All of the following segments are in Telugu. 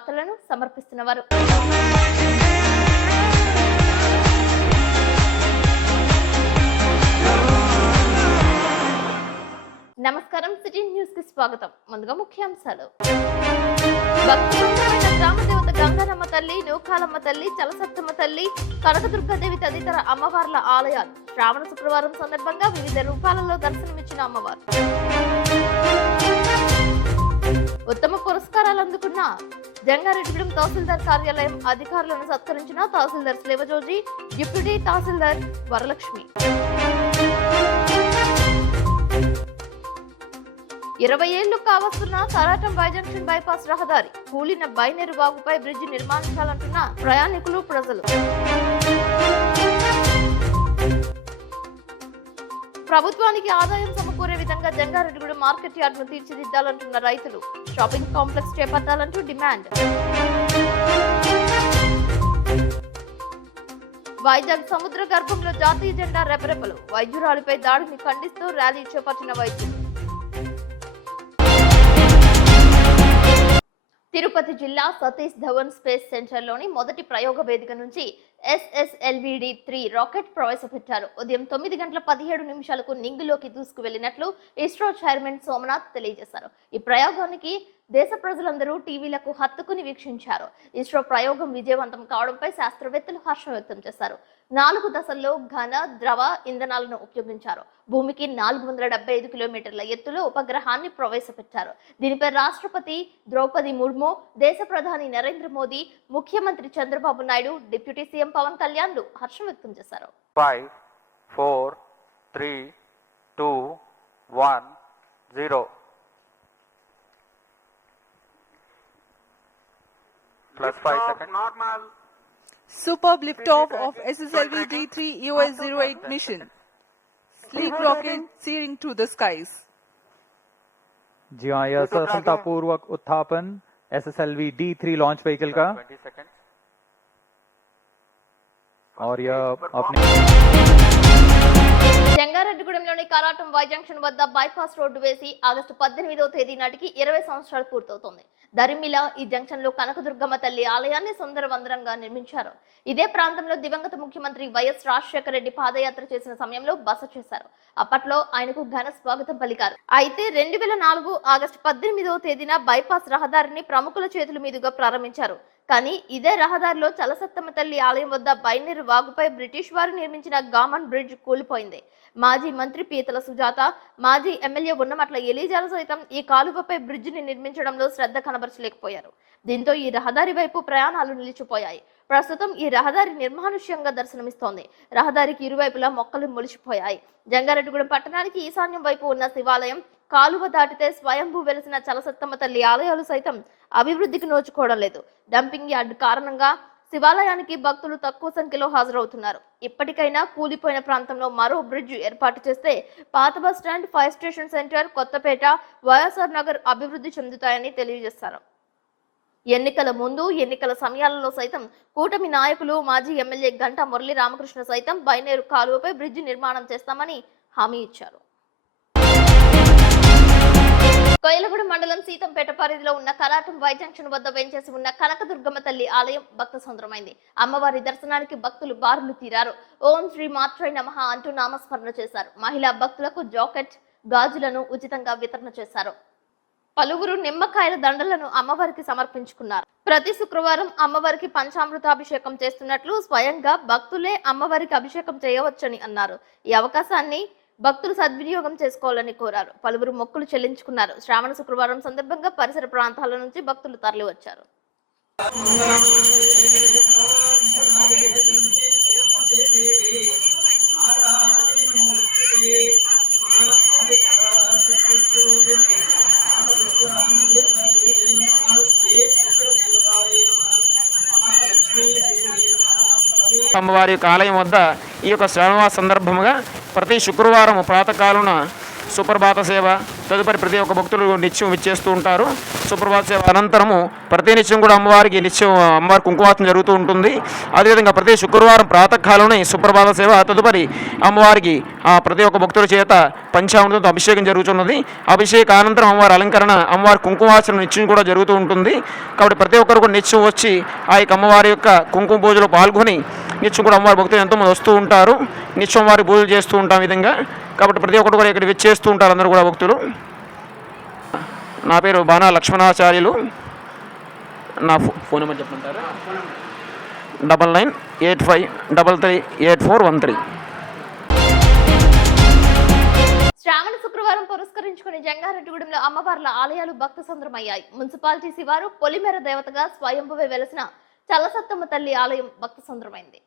వార్తలను సమర్పిస్తున్నవారు. నమస్కారం, సిటీ న్యూస్ కి స్వాగతం. ముందుగా ముఖ్యాంశాలు. భక్తులైన గ్రామదేవత గంగారమ్మ తల్లి, నూకాలమ్మ తల్లి, చలసత్తమ్మ తల్లి, కనకదుర్గాదేవి తదితర అమ్మవార్ల ఆలయాలు శ్రావణ శుక్రవారం సందర్భంగా వివిధ రూపాలలో దర్శనమిచ్చిన అమ్మవారు. ఉత్తమ పురస్కారాలు అందుకున్న జంగారెడ్డిగూడెం తహసీల్దార్ కార్యాలయం అధికారులను సత్కరించిన తహసీల్దార్ శివజోజి, డిప్యూటీ తహసీల్దార్ వరలక్ష్మి. 20 ఏళ్లు కావస్తున్న సరాటం వై జంక్షన్ బైపాస్ రహదారి కూలిన బైనేరు వాగుపై బ్రిడ్జి నిర్మించాలంటున్న ప్రయాణికులు, ప్రజలు. ప్రభుత్వానికి ఆదాయం సమకూరే విధంగా జంగారెడ్డిగూడెం మార్కెట్ యార్డును తీర్చిదిద్దాలంటున్న రైతులు. షాపింగ్ కాంప్లెక్స్ చేపట్టాలంటూ డిమాండ్. వైజాగ్ సముద్ర గర్భంలో జాతీయ జెండా రెపరెపలు. వైద్యురాలిపై దాడిని ఖండిస్తూ ర్యాలీ చేపట్టిన వైద్యులు. తిరుపతి జిల్లా సతీష్ ధవన్ స్పేస్ సెంటర్లోని మొదటి ప్రయోగ వేదిక నుంచి SSLV-D3 రాకెట్ ప్రవేశపెట్టారు. ఉదయం 9:17 నింగిలోకి దూసుకు వెళ్లినట్లు ఇస్రో చైర్మన్ సోమనాథ్ తెలియజేశారు. ఈ ప్రయోగానికి దేశ ప్రజలందరూ టీవీలకు హత్తుకుని వీక్షించారు. ఇస్రో ప్రయోగం విజయవంతం కావడంపై శాస్త్రవేత్తలు హర్షం వ్యక్తం చేశారు. 4 దశల్లో ఘన, ద్రవ ఇంధనాలను ఉపయోగించారు. భూమికి 475 కిలోమీటర్ల ఎత్తులో ఉపగ్రహాన్ని ప్రవేశపెట్టారు. దీనిపై రాష్ట్రపతి ద్రౌపది ముర్ము, దేశ ప్రధాని నరేంద్ర మోదీ, ముఖ్యమంత్రి చంద్రబాబు నాయుడు, డిప్యూటీ సీఎం పవన్ కళ్యాణ్లు హర్షం వ్యక్తం చేశారు. 5, 4, 3, 2, 1, 0. Plus 5 seconds. Normal. Superb liftoff of SSLV-D3 EOS-08 mission. Sleek rocket soaring to the skies. जी हाँ, यह सफलतापूर्वक उत्थापन SSLV-D3 लॉन्च व्हीकल का 20 seconds. और यह अपने జంగారెడ్డిగూడెంలోని కారాటం వై జంక్షన్ వద్ద బైపాస్ రోడ్డు వేసి ఆగస్టు 18వ తేదీ నాటికి 20 సంవత్సరాలు పూర్తవుతోంది. దరిమిల ఈ జంక్షన్ లో కనకదుర్గమ్మ తల్లి ఆలయాన్ని సుందరవందరంగా నిర్మించారు. ఇదే ప్రాంతంలో దివంగత ముఖ్యమంత్రి వైఎస్ రాజశేఖర రెడ్డి పాదయాత్ర చేసిన సమయంలో బస చేశారు. అప్పట్లో ఆయనకు ఘన స్వాగతం పలికారు. అయితే 2004 ఆగస్టు 18వ తేదీన బైపాస్ రహదారిని ప్రముఖుల చేతుల మీదుగా ప్రారంభించారు. కానీ ఇదే రహదారిలో చలసత్తమ్మ తల్లి ఆలయం వద్ద బైనేరు వాగుపై బ్రిటిష్ వారు నిర్మించిన గామన్ బ్రిడ్జ్ కూలిపోయింది. మాజీ మంత్రి పీతల సుజాత, మాజీ ఎమ్మెల్యే ఉన్నమట్ల ఎలీజాలు సైతం ఈ కాలువపై బ్రిడ్జిని నిర్మించడంలో శ్రద్ధ కనబరచలేకపోయారు. దీంతో ఈ రహదారి వైపు ప్రయాణాలు నిలిచిపోయాయి. ప్రస్తుతం ఈ రహదారి నిర్మానుష్యంగా దర్శనమిస్తోంది. రహదారికి ఇరువైపులా మొక్కలు మొలిచిపోయాయి. జంగారెడ్డిగూడెం పట్టణానికి ఈశాన్యం వైపు ఉన్న శివాలయం, కాలువ దాటితే స్వయంభూ వెలిసిన చలసత్తమ్మ తల్లి ఆలయాలు సైతం అభివృద్ధికి నోచుకోవడం లేదు. డంపింగ్ యార్డ్ కారణంగా శివాలయానికి భక్తులు తక్కువ సంఖ్యలో హాజరవుతున్నారు. ఇప్పటికైనా కూలిపోయిన ప్రాంతంలో మరో బ్రిడ్జ్ ఏర్పాటు చేస్తే పాత bus stand, fire station centre, Kothapeta, YSR Nagar అభివృద్ధి చెందుతాయని తెలియజేశారు. ఎన్నికల ముందు, ఎన్నికల సమయాలలో సైతం కూటమి నాయకులు, మాజీ ఎమ్మెల్యే గంటా మురళీ రామకృష్ణ సైతం బైనేరు కాలువపై బ్రిడ్జ్ నిర్మాణం చేస్తామని హామీ ఇచ్చారు. కొయ్యలగూడెం మండలం సీతంపేట పరిధిలో ఉన్న కరాటం వై జంక్షన్ వద్ద వెంచేసి ఉన్న కనకదుర్గమ్మ తల్లి ఆలయం భక్త సంద్రమైంది. అమ్మవారి దర్శనానికి భక్తులు బారులు తీరారు. ఓం శ్రీ మాత్రై నమః అంటూ నామస్మరణ చేశారు. మహిళా భక్తులకు జాకెట్, గాజులను ఉచితంగా వితరణ చేశారు. పలువురు నిమ్మకాయల దండలను అమ్మవారికి సమర్పించుకున్నారు. ప్రతి శుక్రవారం అమ్మవారికి పంచామృతాభిషేకం చేస్తున్నట్లు స్వయంగా భక్తులే అమ్మవారికి అభిషేకం చేయవచ్చని అన్నారు. ఈ అవకాశాన్ని భక్తులు సద్వినియోగం చేసుకోవాలని కోరారు. పలువురు మొక్కులు చెల్లించుకున్నారు. శ్రావణ శుక్రవారం సందర్భంగా పరిసర ప్రాంతాల నుంచి భక్తులు తరలివచ్చారు. అమ్మవారి యొక్క ఆలయం వద్ద ఈ యొక్క శ్రావణ సందర్భముగా ప్రతి శుక్రవారం ప్రాతకాలున సుప్రభాత సేవ, తదుపరి ప్రతి ఒక్క భక్తులు నిత్యం విచ్చేస్తూ ఉంటారు. సుప్రభాత సేవ అనంతరము ప్రతి నిత్యం కూడా అమ్మవారికి నిత్యం అమ్మవారి కుంకుమార్చన జరుగుతూ ఉంటుంది. అదేవిధంగా ప్రతి శుక్రవారం ప్రాతకాలంలో సుప్రభాత సేవ, తదుపరి అమ్మవారికి ప్రతి ఒక్క భక్తుల చేత పంచామృతంతో అభిషేకం జరుగుతున్నది. అభిషేక అనంతరం అమ్మవారి అలంకరణ, అమ్మవారి కుంకుమార్చన నిత్యం కూడా జరుగుతూ ఉంటుంది. కాబట్టి ప్రతి ఒక్కరు కూడా నిత్యం వచ్చి ఆ యొక్క అమ్మవారి యొక్క కుంకుమ పూజలో పాల్గొని నిత్యం కూడా అమ్మవారి భక్తులు ఎంతోమంది వస్తూ ఉంటారు. నిత్యం వారి పూజలు చేస్తూ ఉంటాం విధంగా. కాబట్టి ప్రతి ఒక్కరు కూడా ఇక్కడ విచ్చేస్తూ ఉంటారు అందరూ కూడా భక్తులు. నా పేరు బాణా లక్ష్మణాచార్యులు. నా ఫోన్ నెంబర్ చెప్పమంటారా? 9985338413. శ్రావణ శుక్రవారం పురస్కరించుకుని జంగారెడ్డిగూడెంలో అమ్మవార్ల ఆలయాలు భక్త సంద్రమయ్యాయి. మున్సిపాలిటీ శివారు పొలిమేర దేవతగా స్వయంభువే వెలసిన చల్లసత్తమ్మ తల్లి ఆలయం భక్త సంద్రమైంది.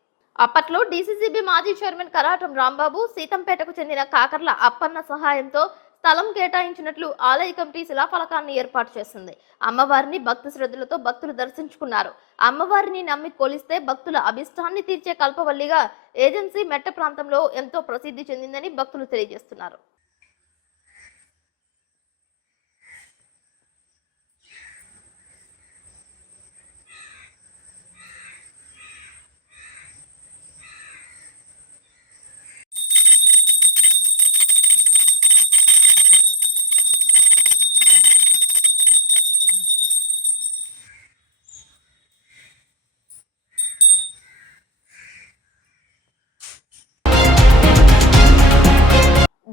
అప్పట్లో డీసీసీబీ మాజీ చైర్మన్ కరాటం రాంబాబు, సీతంపేటకు చెందిన కాకర్ల అప్పన్న సహాయంతో స్థలం కేటాయించినట్లు ఆలయ కమిటీ శిలాఫలకాన్ని ఏర్పాటు చేసింది. అమ్మవారిని భక్తి శ్రద్ధలతో భక్తులు దర్శించుకున్నారు. అమ్మవారిని నమ్మి కొలిస్తే భక్తుల అభిష్టాన్ని తీర్చే కల్పవల్లిగా ఏజెన్సీ మెట్ట ప్రాంతంలో ఎంతో ప్రసిద్ధి చెందిందని భక్తులు తెలియజేస్తున్నారు.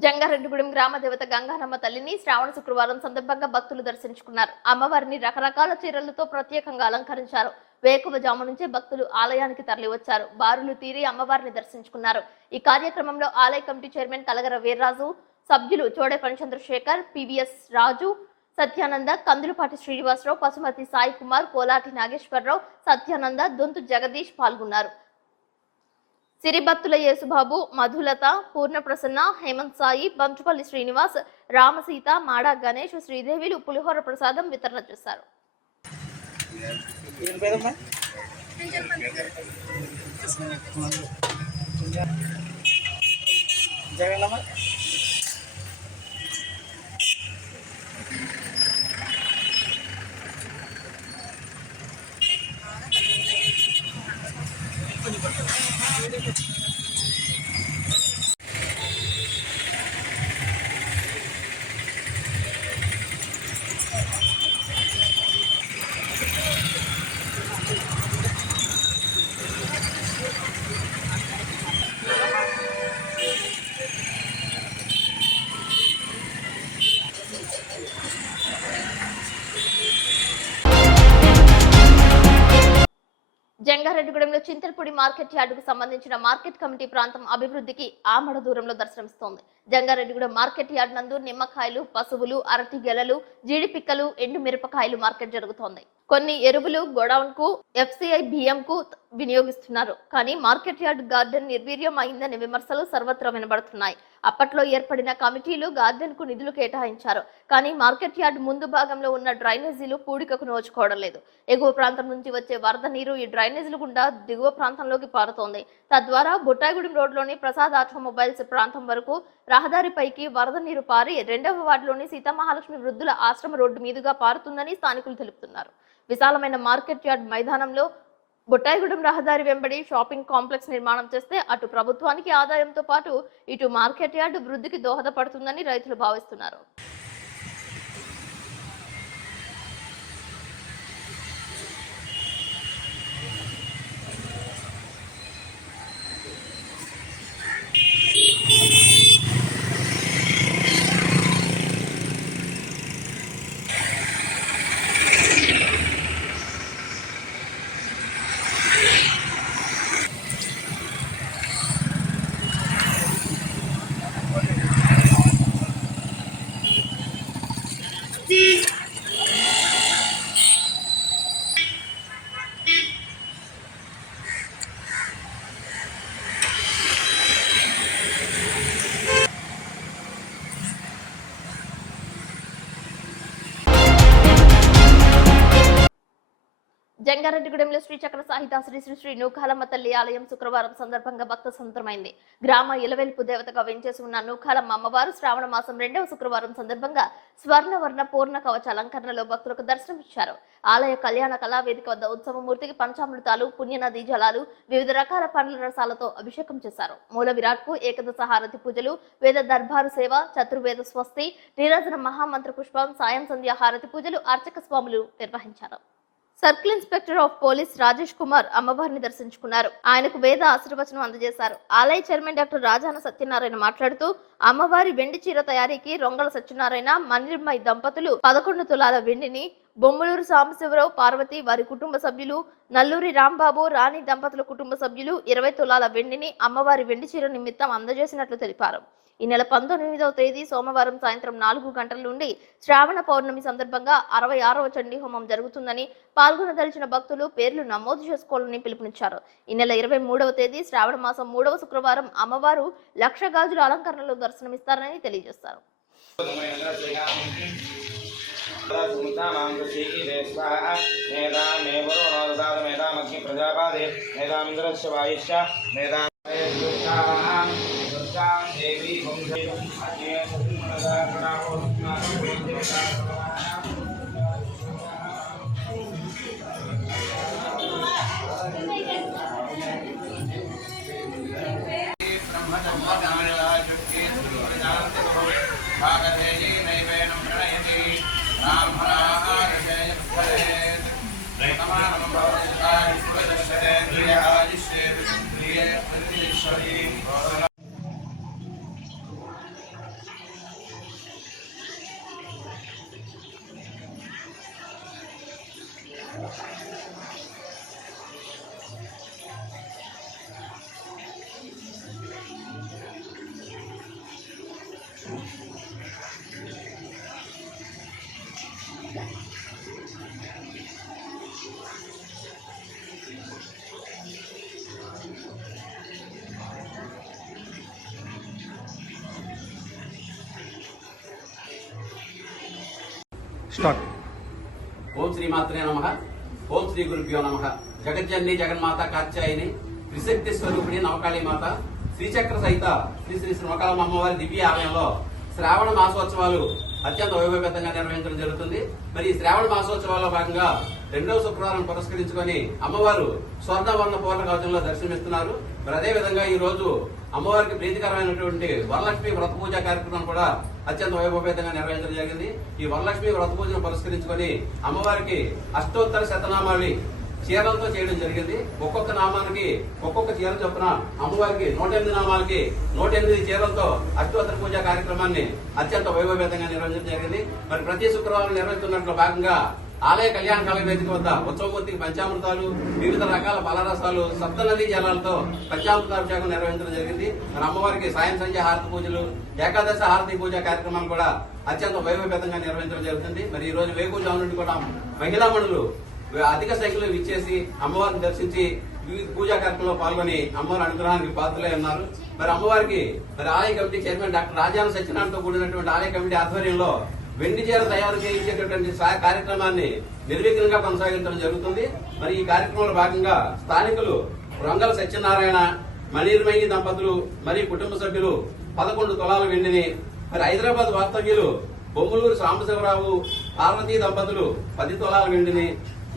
జంగారెడ్డిగూడెం గ్రామ దేవత గంగానమ్మ తల్లిని శ్రావణ శుక్రవారం సందర్భంగా భక్తులు దర్శించుకున్నారు. అమ్మవారిని రకరకాల చీరలతో ప్రత్యేకంగా అలంకరించారు. వేకువజాము నుంచే భక్తులు ఆలయానికి తరలివచ్చారు. బారులు తీరి అమ్మవారిని దర్శించుకున్నారు. ఈ కార్యక్రమంలో ఆలయ కమిటీ చైర్మన్ కలగర వీర్రాజు, సభ్యులు చోడే చంద్రశేఖర్, పివిఎస్ రాజు, సత్యానంద, కందులపాటి శ్రీనివాసరావు, పశుమతి సాయి కుమార్, కోలాటి నాగేశ్వరరావు, సత్యానంద, దొంతు జగదీష్ పాల్గొన్నారు. సిరిబత్తుల యేసుబాబు, మధులత, పూర్ణప్రసన్న, హేమంత్ సాయి, బంచుపల్లి శ్రీనివాస్, రామసీత, మాడా గణేష్, శ్రీదేవిలు పులిహోర ప్రసాదం వితరణ చేశారు. జంగారెడ్డిగూడెంలో చింతలపూడి మార్కెట్ యార్డుకు సంబంధించిన మార్కెట్ కమిటీ ప్రాంతం అభివృద్ధికి ఆమడ దూరంలో దర్శనమిస్తోంది. జంగారెడ్డిగూడెం మార్కెట్ యార్డ్ నందు నిమ్మకాయలు, పశువులు, అరటి గెలలు, జీడిపిక్కలు, ఎండు మిరపకాయలు మార్కెట్ జరుగుతోంది. కొన్ని ఎరువులు గోడౌన్ కు, ఎఫ్సిఐ బియ్యం కు వినియోగిస్తున్నారు. కానీ మార్కెట్ యార్డ్ గార్డెన్ నిర్వీర్యం అయిందనే విమర్శలు సర్వత్రా వినబడుతున్నాయి. అప్పట్లో ఏర్పడిన కమిటీలు గార్డెన్ కు నిధులు కేటాయించారు. కానీ మార్కెట్ యార్డ్ ముందు భాగంలో ఉన్న డ్రైనేజీలు పూడికకు నోచుకోవడం లేదు. ఎగువ ప్రాంతం నుంచి వచ్చే వరద నీరు ఈ డ్రైనేజీలు గుండా దిగువ ప్రాంతంలోకి పారుతోంది. తద్వారా బుట్టాయిగూడెం రోడ్లోని ప్రసాద్ ఆటోమొబైల్స్ ప్రాంతం వరకు రహదారిపైకి వరద నీరు పారి 2వ వార్డులోని సీతామహాలక్ష్మి వృద్ధుల ఆశ్రమ రోడ్డు మీదుగా పారుతుందని స్థానికులు తెలుపుతున్నారు. విశాలమైన మార్కెట్ యార్డ్ మైదానంలో బుట్టాయిగూడెం రహదారి వెంబడి షాపింగ్ కాంప్లెక్స్ నిర్మాణం చేస్తే అటు ప్రభుత్వానికి ఆదాయంతో పాటు ఇటు మార్కెట్ యార్డ్ వృద్ధికి దోహదపడుతుందని రైతులు భావిస్తున్నారు. జంగారెడ్డిగూడెంలో శ్రీ చక్ర సాహిత శ్రీ శ్రీ శ్రీ నూకాలమ్మ తల్లి ఆలయం శుక్రవారం సందర్భంగా భక్త సంతరమైంది. గ్రామ ఇలవెల్పు దేవతగా వెంచేసి ఉన్న నూకాలమ్మ అమ్మవారు శ్రావణ మాసం 2వ శుక్రవారం సందర్భంగా స్వర్ణవర్ణ పూర్ణ కవచ అలంకరణలో భక్తులకు దర్శనమిచ్చారు. ఆలయ కళ్యాణ కళావేదిక వద్ద ఉత్సవమూర్తికి పంచామృతాలు, పుణ్యనదీ జలాలు, వివిధ రకాల పండ్ల రసాలతో అభిషేకం చేశారు. మూల విరాట్ కు ఏకదశ హారతి పూజలు, వేద దర్బారు సేవ, చతుర్వేద స్వస్తి, నీరాజన మహామంత్ర పుష్పం, సాయం సంధ్య హారతి పూజలు అర్చక స్వాములు నిర్వహించారు. Circle inspector of police Rajesh Kumar అమ్మవారిని దర్శించుకున్నారు. ఆయనకు వేద ఆశీర్వచనం అందజేశారు. ఆలయ చైర్మన్ డాక్టర్ రాజాన సత్యనారాయణ మాట్లాడుతూ అమ్మవారి వెండి చీర తయారీకి రొంగల సత్యనారాయణ, మణిర్మయి దంపతులు 11 తులాల వెండిని, బొమ్మలూరు సాంబశివరావు, పార్వతి వారి కుటుంబ సభ్యులు, నల్లూరి రాంబాబు, రాణి దంపతుల కుటుంబ సభ్యులు 20 తులాల వెండిని అమ్మవారి వెండి చీర నిమిత్తం అందజేసినట్లు తెలిపారు. ఈ నెల 19వ తేదీ సోమవారం సాయంత్రం 4 గంటల నుండి శ్రావణ పౌర్ణమి సందర్భంగా 66వ చండీ హోమం జరుగుతుందని, పాల్గొనదలిచిన భక్తులు పేర్లు నమోదు చేసుకోవాలని పిలుపునిచ్చారు. ఈ నెల 23వ తేదీ శ్రావణ మాసం 3వ శుక్రవారం అమ్మవారు 1,00,000 గాజుల అలంకరణలో దర్శనమిస్తారని తెలియజేస్తారు. स्टार्ट। ఓం శ్రీమాత్రే నమః. ఓం శ్రీ గురుభ్యో నమః. జగజ్జనని జగన్మాత కాత్యాయని త్రిశక్తి స్వరూపిణి నవకాళీ మాత శ్రీచక్ర సహిత శ్రీ శ్రీ శ్రీ నవకాళమ్మ అమ్మవారి దివ్య ఆలయంలో శ్రావణ మాసోత్సవాలు అత్యంత వైభవపేతంగా నిర్వహించడం జరుగుతుంది. మరి ఈ శ్రావణ మాసోత్సవాల్లో భాగంగా 2వ శుక్రవారం పురస్కరించుకొని అమ్మవారు స్వర్ణవర్ణ పూర్ణ కవచంలో దర్శనమిస్తున్నారు. మరి అదే విధంగా ఈ రోజు అమ్మవారికి ప్రీతికరమైనటువంటి వరలక్ష్మి వ్రత పూజ కార్యక్రమం కూడా అత్యంత వైభవపేతంగా నిర్వహించడం జరిగింది. ఈ వరలక్ష్మి వ్రత పూజను పురస్కరించుకొని అమ్మవారికి అష్టోత్తర శతనామావళి చీరలతో చేయడం జరిగింది. ఒక్కొక్క నామానికి ఒక్కొక్క చీర చొప్పున అమ్మవారికి 108 నామాలకి 108 చీరలతో అష్టోత్తర పూజ కార్యక్రమాన్ని అత్యంత వైభవపేతంగా నిర్వహించడం జరిగింది. మరి ప్రతి శుక్రవారం నిర్వహిస్తున్నట్లు భాగంగా ఆలయ కళ్యాణ కళావేదిక వద్ద ఉత్సవమూర్తికి పంచామృతాలు, వివిధ రకాల ఫలరసాలు, సప్తనదీ జలాలతో పంచామృతాభిషేకం నిర్వహించడం జరిగింది. మరి అమ్మవారికి సాయం సంధ్య హారతి పూజలు, ఏకాదశ హారతి పూజ కార్యక్రమాలు కూడా అత్యంత వైభవపేతంగా నిర్వహించడం జరుగుతుంది. మరి ఈ రోజు వేకువజాము నుండి కూడా మహిళామణులు అధిక సంఖ్యలో విచ్చేసి అమ్మవారిని దర్శించి వివిధ పూజా కార్యక్రమంలో పాల్గొని అమ్మవారి అనుగ్రహానికి పాత్రలై ఉన్నారు. మరి అమ్మవారికి మరి ఆలయ కమిటీ చైర్మన్ డాక్టర్ రాజాన సత్యనారాయణతో కూడినటువంటి ఆలయ కమిటీ ఆధ్వర్యంలో వెండి చీర తయారు చేయించేటటువంటి కార్యక్రమాన్ని నిర్విఘ్నంగా కొనసాగించడం జరుగుతుంది. మరి ఈ కార్యక్రమంలో భాగంగా స్థానికులు రొంగల సత్యనారాయణ, మణిర్మయి దంపతులు మరియు కుటుంబ సభ్యులు 11 తులాల వెండిని, మరి హైదరాబాద్ వాస్తవ్యులు బొమ్మలూరు సాంబశివరావు, పార్వతీ దంపతులు 10 తులాల వెండిని,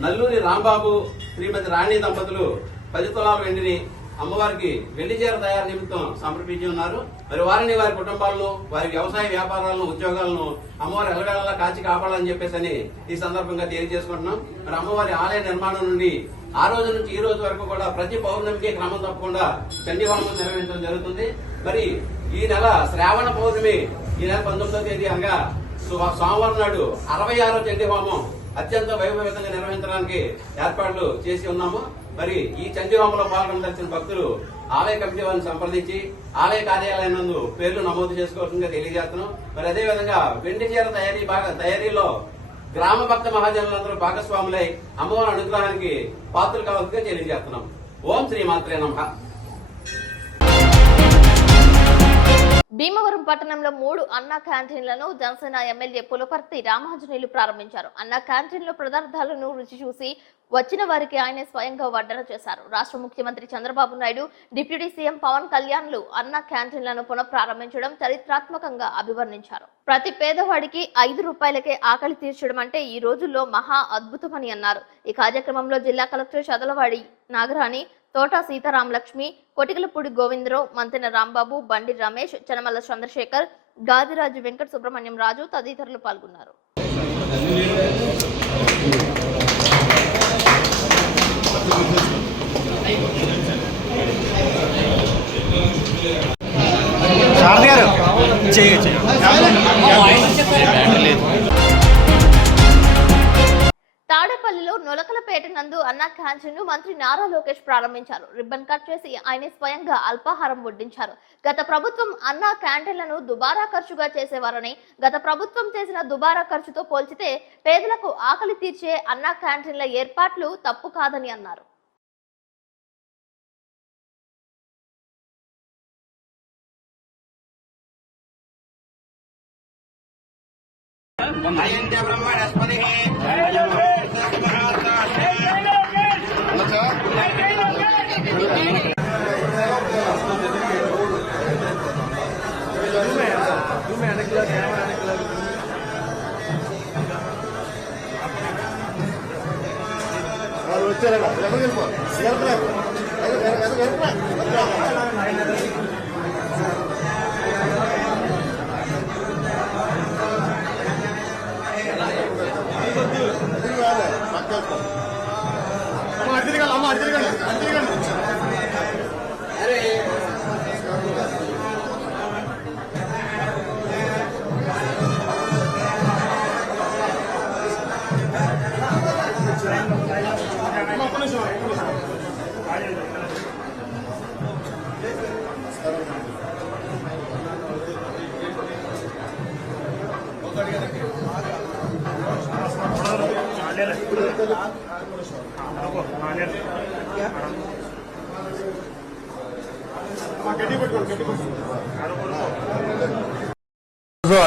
నల్లూరి రాంబాబు, శ్రీమతి రాణి దంపతులు 10 తులాల వెండిని అమ్మవారికి వెండి చీర తయారు నిమిత్తం సమర్పించి ఉన్నారు. మరి వారిని, వారి కుటుంబాలను, వారి వ్యవసాయ వ్యాపారాలను, ఉద్యోగాలను అమ్మవారి ఎల్లవేళలా కాచి కాపాడాలని చెప్పేసి ఈ సందర్భంగా తెలియజేసుకుంటున్నాం. మరి అమ్మవారి ఆలయ నిర్మాణం నుండి ఆ రోజు నుంచి ఈ రోజు వరకు కూడా ప్రతి పౌర్ణమికి క్రమం తప్పకుండా చండీ హోమం నిర్వహించడం జరుగుతుంది. మరి ఈ నెల శ్రావణ పౌర్ణమి ఈ నెల 19వ తేదీ అనగా సోమవారం నాడు 66వ చండీ హోమం అత్యంత వైభవంగా నిర్వహించడానికి ఏర్పాట్లు చేసి ఉన్నాము. మరి ఈ చండీ హోమంలో పాల్గొనదలిచిన భక్తులు ఆలయ కమిటీ వారిని సంప్రదించి ఆలయ కార్యాలయం నందు పేర్లు నమోదు చేసుకోవాల్సిందిగా తెలియజేస్తున్నాం. మరి అదే విధంగా వెండి చీర తయారీలో గ్రామ భక్త మహాజనులందరూ భాగస్వాములై అమ్మవారి అనుగ్రహానికి పాత్రలు కావాల్సిందిగా తెలియజేస్తున్నాం. ఓం శ్రీమాత్రే నమః. భీమవరం పట్టణంలో 3 అన్నా క్యాంటీన్లను జనసేన ఎమ్మెల్యే పులపర్తి రామాంజనేయులు ప్రారంభించారు. అన్నా క్యాంటీన్లో పదార్థాలను రుచి చూసి వచ్చిన వారికి ఆయనే స్వయంగా వడ్డన చేశారు. రాష్ట్ర ముఖ్యమంత్రి చంద్రబాబు నాయుడు, డిప్యూటీ సీఎం పవన్ కళ్యాణ్లు అన్న క్యాంటీన్లను పునఃప్రారంభించడం చరిత్రాత్మకంగా అభివర్ణించారు. ప్రతి పేదవాడికి 5 రూపాయలకే ఆకలి తీర్చడం అంటే ఈ రోజుల్లో మహా అద్భుతమని అన్నారు. ఈ కార్యక్రమంలో జిల్లా కలెక్టర్ చదలవాడి నాగరాణి, తోట సీతారామలక్ష్మి, కొటికలపూడి గోవిందరావు, మంతెన రాంబాబు, బండి రమేష్, చనమల్ల చంద్రశేఖర్, గాదిరాజు వెంకట సుబ్రహ్మణ్యం రాజు తదితరులు పాల్గొన్నారు. తాడేపల్లిలో నొలకలపేట నందు అన్న క్యాంటీన్ ను మంత్రి నారా లోకేష్ ప్రారంభించారు. రిబ్బన్ కట్ చేసి ఆయన స్వయంగా అల్పాహారం వడ్డించారు. గత ప్రభుత్వం అన్న క్యాంటీన్లను దుబారా ఖర్చుగా చేసేవారని, గత ప్రభుత్వం చేసిన దుబారా ఖర్చుతో పోల్చితే పేదలకు ఆకలి తీర్చే అన్న క్యాంటీన్ల ఏర్పాట్లు తప్పు కాదని అన్నారు.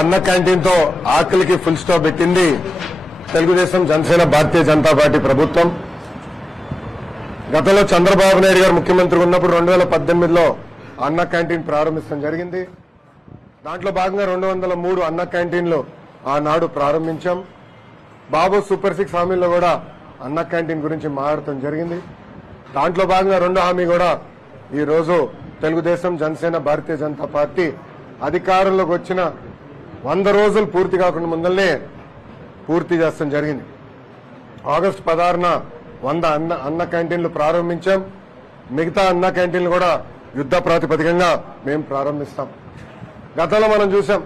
అన్న క్యాంటీన్ తో ఆకలికి ఫుల్ స్టాప్ పెట్టింది తెలుగుదేశం, జనసేన, భారతీయ జనతా పార్టీ ప్రభుత్వం. గతంలో చంద్రబాబు నాయుడు గారు ముఖ్యమంత్రి ఉన్నప్పుడు 2018లో అన్న క్యాంటీన్ ప్రారంభించడం జరిగింది. దాంట్లో భాగంగా 203 అన్న క్యాంటీన్లు ఆనాడు ప్రారంభించాం. బాబు సూపర్ 6 హామీల్లో కూడా అన్న క్యాంటీన్ గురించి మాట్లాడటం జరిగింది. దాంట్లో భాగంగా 2వ హామీ కూడా ఈ రోజు తెలుగుదేశం, జనసేన, భారతీయ జనతా పార్టీ అధికారంలోకి వచ్చిన 100 రోజులు పూర్తి కాకుండా ముందల్నే పూర్తి చేస్తాం జరిగింది. ఆగస్టు 16న 100 అన్న క్యాంటీన్లు ప్రారంభించాం. మిగతా అన్న క్యాంటీన్లు కూడా యుద్ధ ప్రాతిపదికంగా మేము ప్రారంభిస్తాం. గతంలో మనం చూసాం.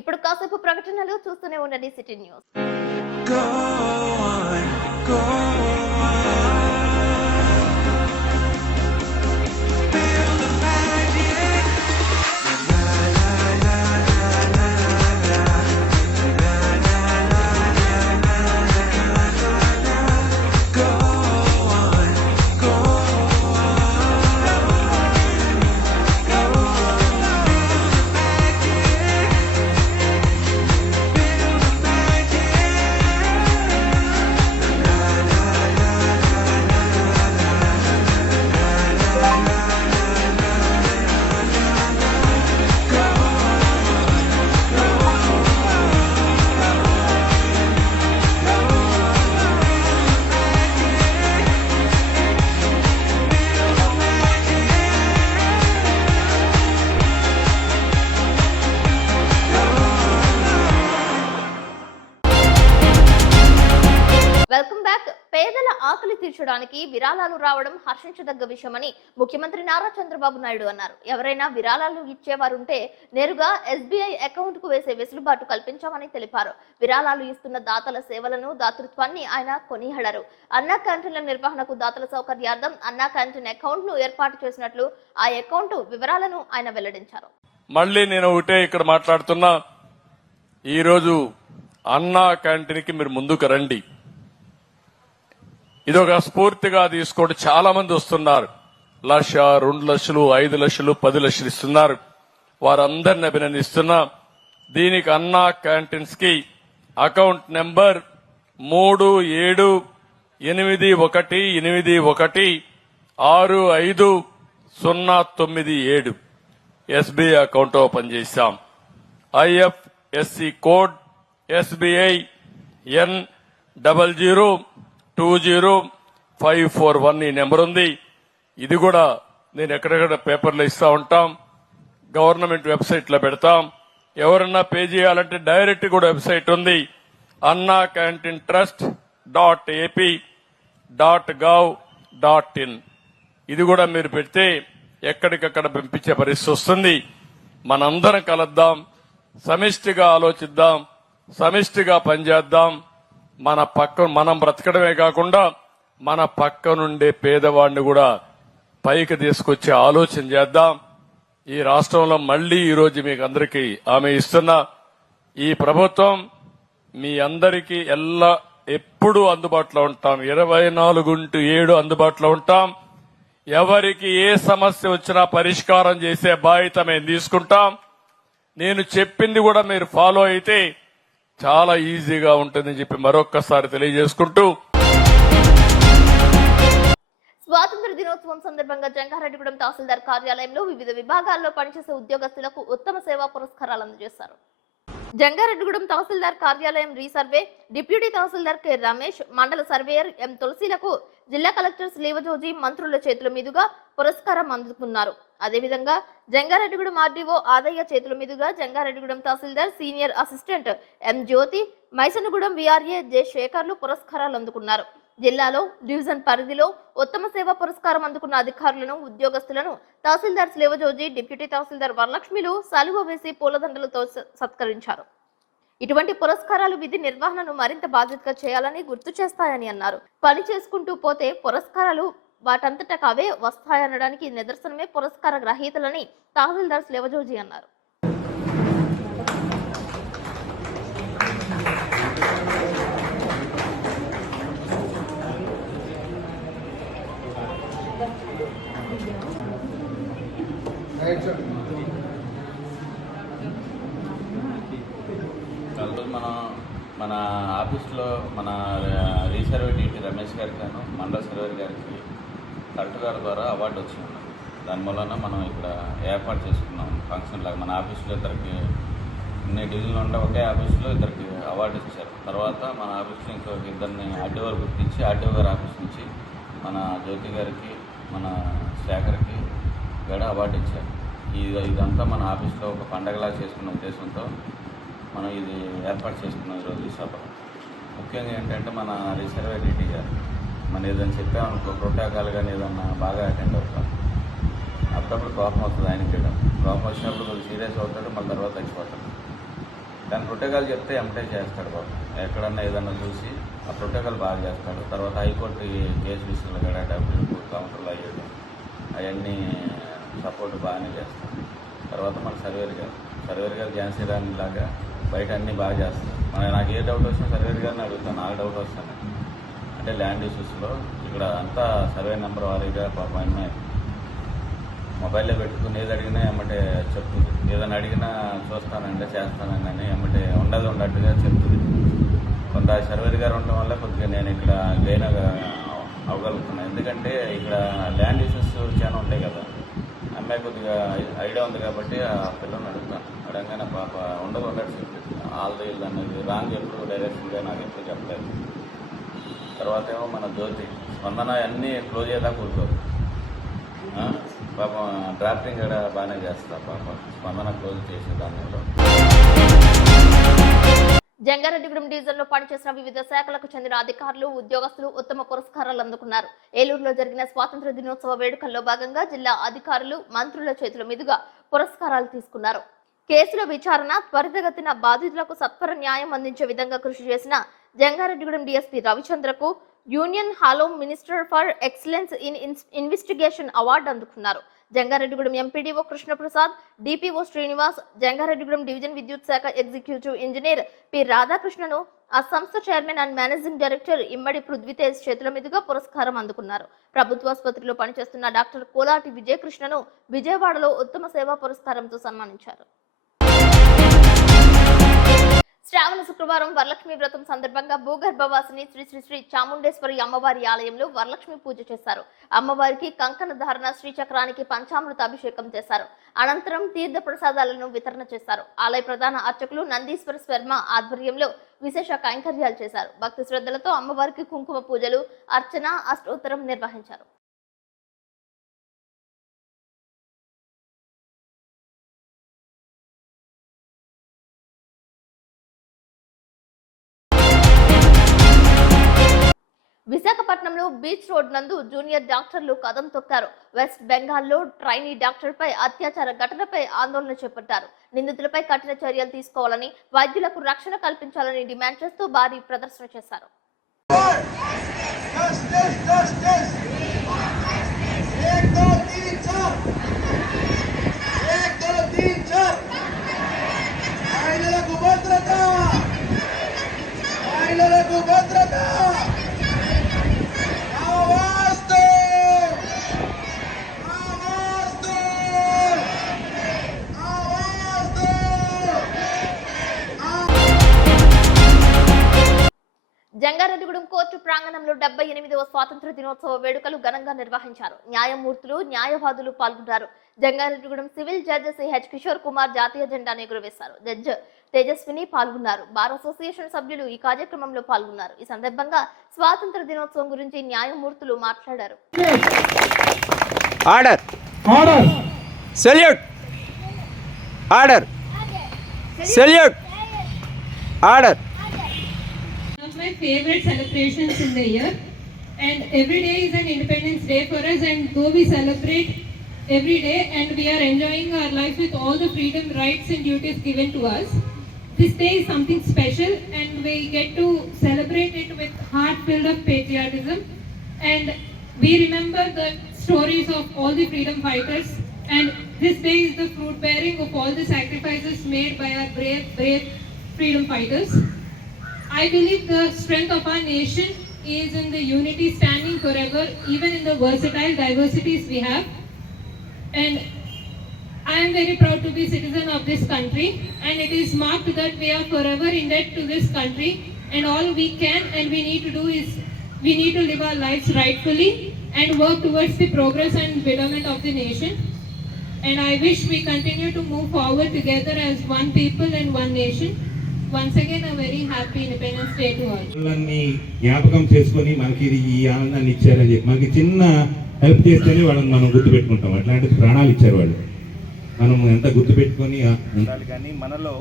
ఇప్పుడు కాసేపు ప్రకటనలు చూస్తూనే ఉండండి సిటీ న్యూస్. Welcome back. పేదల ఆకలి తీర్చడానికి విరాళాలు రావడం హర్షించదగ్గ విషయమని ముఖ్యమంత్రి నారా చంద్రబాబు నాయుడు అన్నారు. ఎవరైనా విరాళాలు ఇచ్చేవారుంటే నేరుగా SBI అకౌంట్ కు వేసే వెసులుబాటు కల్పించామని తెలిపారు. విరాళాలు ఇస్తున్న దాతల సేవలను, దాతృత్వాన్ని ఆయన కొనియాడారు. అన్నా క్యాంటీన్ల నిర్వహణకు దాతల సౌకర్యార్థం అన్నా క్యాంటీన్ అకౌంట్ ను ఏర్పాటు చేసినట్లు ఆ అకౌంట్ వివరాలను ఆయన వెల్లడించారు. మళ్ళీ నేను ఒకటే ఇక్కడ మాట్లాడుతున్నా, ఈరోజు అన్నా క్యాంటీన్ కి మీరు ముందుకు రండి. ఇదొక స్ఫూర్తిగా తీసుకోండి. చాలా మంది వస్తున్నారు. 1,00,000, 2 లక్షలు, 5 లక్షలు, 10 లక్షలు ఇస్తున్నారు. వారందరిని అభినందిస్తున్నా. దీనికి అన్నా క్యాంటీన్స్ కి account number 3781816509 SBI account open చేశాం. IFSC కోడ్ SBI N00205541 ఈ నెంబర్ ఉంది. ఇది కూడా నేను ఎక్కడెక్కడ పేపర్లో ఇస్తా ఉంటాం, గవర్నమెంట్ వెబ్సైట్ లో పెడతాం. ఎవరన్నా పే చేయాలంటే డైరెక్ట్ కూడా వెబ్సైట్ ఉంది, annacantintrust.ap.gov.in. ఇది కూడా మీరు పెడితే ఎక్కడికక్కడ పంపించే పరిస్థితి వస్తుంది. మనందరం కలుద్దాం, సమిష్టిగా ఆలోచిద్దాం, సమిష్టిగా పనిచేద్దాం. మనం బ్రతకడమే కాకుండా మన పక్కనుండే పేదవాడిని కూడా పైకి తీసుకొచ్చే ఆలోచన చేద్దాం. ఈ రాష్ట్రంలో మళ్లీ ఈ రోజు మీకు అందరికీ హామీ ఇస్తున్నా, ఈ ప్రభుత్వం మీ అందరికీ ఎప్పుడూ అందుబాటులో ఉంటాం. 24/7 అందుబాటులో ఉంటాం. ఎవరికి ఏ సమస్య వచ్చినా పరిష్కారం చేసే బాధ్యత మేము తీసుకుంటాం. నేను చెప్పింది కూడా మీరు ఫాలో అయితే చాలా ఈజీగా ఉంటుందని చెప్పి మరొక్కసారి తెలియజేసుకుంటూ, స్వాతంత్ర దినోత్సవం సందర్భంగా జంగారెడ్డిగూడెం తహసీల్దార్ కార్యాలయంలో వివిధ విభాగాల్లో పనిచేసే ఉద్యోగస్తులకు ఉత్తమ సేవా పురస్కారాలు అందజేశారు. జంగారెడ్డిగూడెం తహసీల్దార్ కార్యాలయం రీసర్వే డిప్యూటీ తహసీల్దార్ కె రమేష్, మండల సర్వేయర్ ఎం తులసిలకు జిల్లా కలెక్టర్ శ్రీవజోజి మంత్రుల చేతుల మీదుగా పురస్కారం అందుకున్నారు. అదేవిధంగా జంగారెడ్డిగూడెం ఆర్డీఓ ఆదయ్య చేతుల మీదుగా జంగారెడ్డిగూడెం తహసీల్దార్ సీనియర్ అసిస్టెంట్ ఎం జ్యోతి, మైసనగూడెం విఆర్ఏ జె శేఖర్లు పురస్కారాలు అందుకున్నారు. జిల్లాలో డివిజన్ పరిధిలో ఉత్తమ సేవా పురస్కారం అందుకున్న అధికారులను, ఉద్యోగస్తులను తహసీల్దార్ శ్రీవజోజి, డిప్యూటీ తహసీల్దార్ వరలక్ష్మిలు శాలువ వేసి పూలదండలతో సత్కరించారు. ఇటువంటి పురస్కారాలు విధి నిర్వహణను మరింత బాధ్యతగా చేయాలని గుర్తు చేస్తాయని అన్నారు. పని చేసుకుంటూ పోతే పురస్కారాలు వాటంతటా అవే వస్తాయనడానికి నిదర్శనమే పురస్కార గ్రహీతలని తహసీల్దార్ శ్రీవజోజి అన్నారు. మన ఆఫీస్లో మన రీసర్వే డీటీ రమేష్ గారికి గాను, మండల సర్వేర్ గారికి కలెక్టర్ గారి ద్వారా అవార్డు వచ్చింది. దానివల్ల మనం ఇక్కడ ఏర్పాటు చేసుకున్నాం ఫంక్షన్ లాగా. మన ఆఫీస్లో ఇద్దరికి ఇన్ని డివిజన్లు ఉంటే ఒకే ఆఫీస్లో ఇద్దరికి అవార్డు ఇచ్చారు. తర్వాత మన ఆఫీస్లో ఇంకొక ఇద్దరిని ఆర్డీఓ గుర్తించి ఆర్డీఓ గారి ఆఫీస్ నుంచి మన జ్యోతి గారికి, మన శేఖర్కి కూడా అవార్డు ఇచ్చారు. ఇదంతా మన ఆఫీస్లో ఒక పండగలా చేసుకున్న ఉద్దేశంతో మనం ఇది ఏర్పాటు చేసుకున్నాం ఈరోజు ఈ సభ. ముఖ్యంగా ఏంటంటే మన రీసర్వే డీటీ గారు మనం ఏదైనా చెప్పామనుకో, ప్రోటోకాల్ కానీ ఏదన్నా బాగా అటెండ్ అవుతాం. అప్పుడప్పుడు కోపం వస్తుంది ఆయనకి. కోపం వచ్చినప్పుడు కొంచెం సీరియస్ అవుతాడు, మళ్ళీ తర్వాత తగ్గిపోతాడు. దాని ప్రోటోకాల్ చెప్తే ఎంటే చేస్తాడు బాబు. ఎక్కడన్నా ఏదన్నా చూసి ఆ ప్రోటోకాల్ బాగా చేస్తాడు. తర్వాత హైకోర్టు కేసు విషయంలో కూడా డబ్బులు కౌంటర్లు అయ్యేది అవన్నీ సపోర్ట్ బాగానే చేస్తాడు. తర్వాత మన సర్వేర్ గారు ఝాన్సీ రాణి లాగా బయట అన్నీ బాగా చేస్తారు. నాకు ఏ డౌట్ వచ్చినా సర్వేర్ గారిని అడుగుతాను. నాకు డౌట్ వస్తాను అంటే ల్యాండ్ ఇష్యూస్లో ఇక్కడ అంతా సర్వే నెంబర్ వారీగా పాపం మొబైల్లో పెట్టుకుని ఏది అడిగినా ఏమంటే చెప్తుంది. ఏదైనా అడిగినా చూస్తానంటే చేస్తానని ఏమంటే ఉన్నట్టుగా చెప్తుంది. కొంత సర్వేర్ గారు ఉండటం వల్ల కొద్దిగా నేను ఇక్కడ గెయిన్ అవ్వగలుగుతున్నాను. ఎందుకంటే ఇక్కడ ల్యాండ్ ఇష్యూస్ చాలా ఉంటాయి కదా, అమ్మాయి కొద్దిగా ఐడియా ఉంది కాబట్టి ఆ పిల్లల్ని అడుగుతాను. అడగగానే పాప ఉన్నట్టు చెప్తుంది. ఆల్ది ఇల్లు అనేది రాంగ్ ఎప్పుడు డైరెక్షన్గా నాకు ఎప్పుడు చెప్పలేదు. తర్వాత ఏమో మన జ్యోతి స్పందన అన్నీ క్లోజ్ అయ్యేలా కూర్చోదు. పాపం డ్రాఫ్టింగ్ కూడా బాగానే చేస్తా. పాపం స్పందన క్లోజ్ చేసే దానిలో. జంగారెడ్డిగూడెం డివిజన్ లో పనిచేసిన వివిధ శాఖలకు చెందిన అధికారులు, ఉద్యోగస్తులు ఉత్తమ పురస్కారాలు అందుకున్నారు. ఏలూరులో జరిగిన స్వాతంత్ర దినోత్సవ వేడుకల్లో భాగంగా జిల్లా అధికారులు, మంత్రుల చేతుల మీదుగా పురస్కారాలు తీసుకున్నారు. కేసుల విచారణ త్వరితగతిన బాధితులకు సత్వర న్యాయం అందించే విధంగా కృషి చేసిన జంగారెడ్డిగూడెం డీఎస్పీ రవిచంద్రకు union home minister for excellence in investigation award అందుకున్నారు. Jangareddygudem MPDO Krishnaprasad, DPO Srinivas, Jangareddygudem division విద్యుత్ శాఖ ఎగ్జిక్యూటివ్ ఇంజనీర్ పి రాధాకృష్ణను ఆ సంస్థ chairman and managing director Immadi Prithvitej చేతుల మీదుగా పురస్కారం అందుకున్నారు. ప్రభుత్వాసుపత్రిలో పనిచేస్తున్న డాక్టర్ కోలాటి విజయకృష్ణను విజయవాడలో ఉత్తమ సేవా పురస్కారంతో సన్మానించారు. శ్రావణ శుక్రవారం వరలక్ష్మి వ్రతం సందర్భంగా భూగర్భవాసిని శ్రీ శ్రీ శ్రీ చాముండేశ్వరి అమ్మవారి ఆలయంలో వరలక్ష్మి పూజ చేశారు. అమ్మవారికి కంకణ ధారణ, శ్రీచక్రానికి పంచామృత అభిషేకం చేశారు. అనంతరం తీర్థ ప్రసాదాలను వితరణ చేశారు. ఆలయ ప్రధాన అర్చకులు నందీశ్వర శర్మ ఆధ్వర్యంలో విశేష కైంకర్యాలు చేశారు. భక్తి శ్రద్ధలతో అమ్మవారికి కుంకుమ పూజలు, అర్చన, అష్టోత్తరం నిర్వహించారు. విశాఖపట్నంలో బీచ్ రోడ్ నందు జూనియర్ డాక్టర్లు కదం తొక్కారు. వెస్ట్ బెంగాల్లో ట్రైనీ డాక్టర్పై అత్యాచార ఘటనపై ఆందోళన చేపట్టారు. నిందితులపై కఠిన చర్యలు తీసుకోవాలని, వైద్యులకు రక్షణ కల్పించాలని డిమాండ్ చేస్తూ భారీ ప్రదర్శన చేశారు. జంగారెడ్డిగూడెం కోర్టు ప్రాంగణంలో 78వ స్వాతంత్ర దినోత్సవ వేడుకలు ఘనంగా నిర్వహించారు. న్యాయమూర్తులు, న్యాయవాదులు పాల్గొన్నారు. Jangareddygudem civil judge CH Kishore Kumar జాతీయ జెండాను ఎగురవేశారు. జడ్జి తేజస్విని పాల్గొన్నారు. బార్ అసోసియేషన్ సభ్యులు ఈ కార్యక్రమంలో పాల్గొన్నారు. ఈ సందర్భంగా స్వాతంత్ర దినోత్సవం గురించి న్యాయమూర్తులు మాట్లాడారు. Order order salute order salute order. My favorite celebrations in the year, and every day is an Independence Day for us, and though we celebrate every day and we are enjoying our life with all the freedom, rights and duties given to us, this day is something special and we get to celebrate it with heart filled of patriotism, and we remember the stories of all the freedom fighters, and this day is the fruit bearing of all the sacrifices made by our brave freedom fighters. I believe the strength of our nation is in the unity standing forever, even in the versatile diversities we have. And I am very proud to be citizen of this country, and it is marked that we are forever in debt to this country, and all we can and we need to do is we need to live our lives rightfully and work towards the progress and betterment of the nation. And I wish we continue to move forward together as one people and one nation. Once again, a very happy Independence Day to all. జ్ఞాపకం చేసుకొని మనకి ఈ ఆనందాన్ని ఇచ్చారని చెప్పి మనకి చిన్న హెల్ప్ చేస్తేనే వాళ్ళని మనం గుర్తుపెట్టుకుంటాం. అట్లాంటి ప్రాణాలు ఇచ్చారు వాళ్ళు. మనం ఎంత గుర్తుపెట్టుకొని ఉండాలి. కానీ మనలో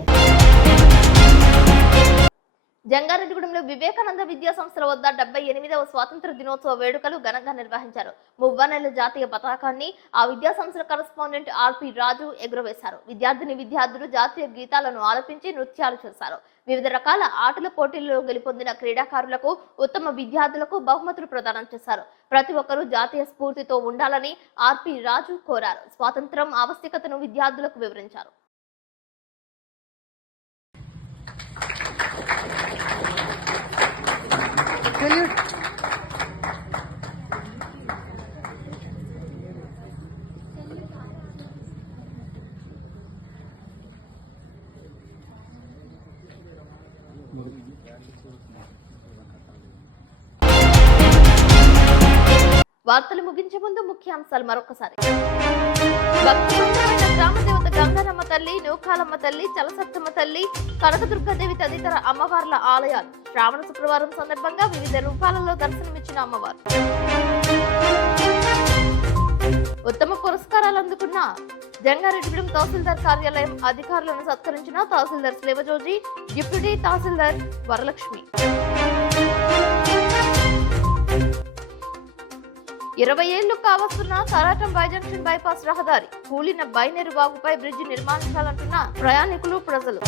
జంగారెడ్డిగూడెంలో వివేకానంద విద్యా సంస్థల వద్ద 78వ స్వాతంత్ర దినోత్సవ వేడుకలు ఘనంగా నిర్వహించారు. మువ్వనెల జాతీయ పతాకాన్ని ఆ విద్యా సంస్థల కరెస్పాండెంట్ ఆర్పి రాజు ఎగురవేశారు. విద్యార్థులు జాతీయ గీతాలను ఆలపించి నృత్యాలు చేశారు. వివిధ రకాల ఆటల పోటీల్లో గెలుపొందిన క్రీడాకారులకు, ఉత్తమ విద్యార్థులకు బహుమతులు ప్రదానం చేశారు. ప్రతి ఒక్కరూ జాతీయ స్ఫూర్తితో ఉండాలని ఆర్పి రాజు కోరారు. స్వాతంత్రం ఆవశ్యకతను విద్యార్థులకు వివరించారు. వార్తలు ముగించే ముందు ముఖ్యాంశాలు మరొకసారి. భక్తివంతమైన గ్రామదేవత గంగారమ్మ తల్లి, నూకాలమ్మ తల్లి, చలసత్తమ్మ తల్లి, కనకదుర్గాదేవి తదితర అమ్మవార్ల ఆలయాలు. శ్రావణ శుక్రవారం సందర్భంగా వివిధ రూపాలలో దర్శనమిచ్చిన అమ్మవారు. ఉత్తమ పురస్కారాలు అందుకున్న జంగారెడ్డిగూడెం తహసీల్దార్ కార్యాలయం అధికారులను సత్కరించిన తహసీల్దార్ శివజోజి, డిప్యూటీ తహసీల్దార్ వరలక్ష్మి. 20 ఏళ్లు కావస్తున్న తరాటం వై జంక్షన్ బైపాస్ రహదారి కూలిన బైనేరు వాగుపై బ్రిడ్జి నిర్మాణించాలంటున్న ప్రయాణికులు, ప్రజలు.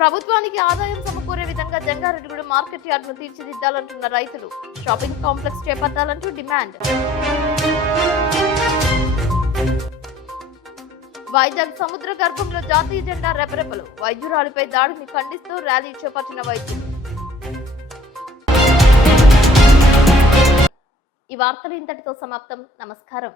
ప్రభుత్వానికి ఆదాయం సమకూరే విధంగా జంగారెడ్డిగూడెం మార్కెట్ యార్డును తీర్చిదిద్దాలంటున్న రైతులు. షాపింగ్ కాంప్లెక్స్ చేపట్టాలంటూ డిమాండ్. వైజాగ్ సముద్ర గర్భంలో జాతీయ జెండా రెపరెపలు. వైద్యురాలిపై దాడిని ఖండిస్తూ ర్యాలీ చేపట్టిన వైద్యులు. ఈ వార్తలు ఇంతటితో సమాప్తం. నమస్కారం.